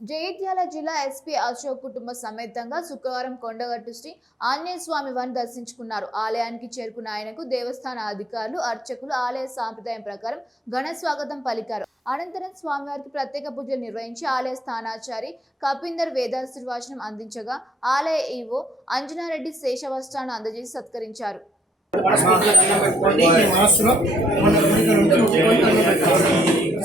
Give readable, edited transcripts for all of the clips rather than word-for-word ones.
జగిత్యాల జిల్లా ఎస్పీ అశోక్ కుటుంబ సమేతంగా శుక్రవారం కొండగట్టు శ్రీ ఆంజనేయ స్వామి వారిని దర్శించుకున్నారు. ఆలయానికి చేరుకున్న ఆయనకు దేవస్థాన అధికారులు, అర్చకులు ఆలయ సాంప్రదాయం ప్రకారం ఘన స్వాగతం పలికారు. అనంతరం స్వామివారికి ప్రత్యేక పూజలు నిర్వహించి ఆలయ స్థానాచారి కపీందర్ వేదాశీర్వచనం అందించగా ఆలయ ఈవో అంజనారెడ్డి శేషవస్త్రాన్ని అందజేసి సత్కరించారు.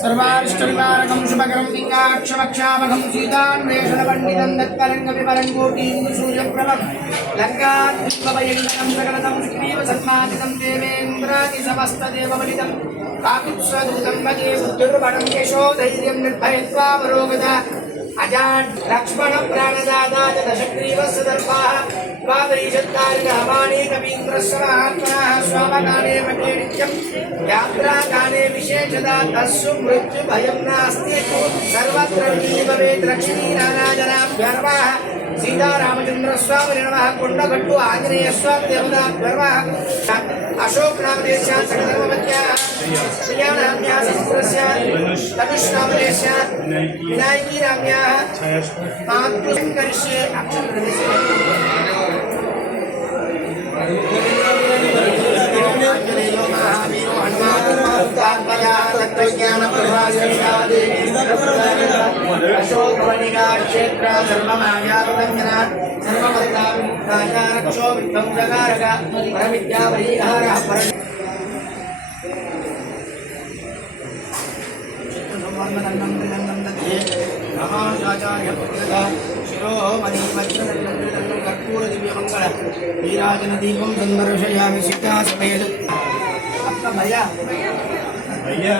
सर्वारिष्टनिवारकं शुभकरं पिङ्गाक्षमक्षामघं सीतान्वेषणपण्डितं दत्तरङ्गविपरङ्गोटीं सूर्यप्रभं लङ्काद्विप्लवयङ्करं सकलतं सुग्रीव सन्मानितं देवेन्द्रादिसमस्तदेवबलितं काकुत्सदूतं भजे बुद्धिर्बलं यशो धैर्यं निर्भयत्वावरोगता अजान् लक्ष्मणप्राणदाता दशग्रीवस्य दर्पाः द्वादशत्तारिणवाणी कवीन्द्रस्य महात्मनः स्वामगाने मठे नित्यं यात्रागाने विशेषदा तस्सु मृत्युभयं नास्ति सर्वत्र भवेत् लक्ष्मी नानाजनाभ्यर्वः सीतारामचन्द्रस्वामी नमः कुण्डभट्टु आञ्जनेयस्वामी देवताभ्यर्वः अशोक नामदेशः सकलधर्ममत्याः प्रियानाम्याः सहस्रस्य तनुष्नामदेशः विनायकी नाम्याः मातृसङ्कर्ष्ये अशोकवनिका क्षेत्र सर्वमायावदञ्जना सर्वमत्ताविमुक्ताया रक्षो विध्वंसकारक परविद्यावरीहारः कर्पूरदिव्यमङ्गल वीराजनदीपं सन्दर्शयामि सीता समेत आपका भैया भैया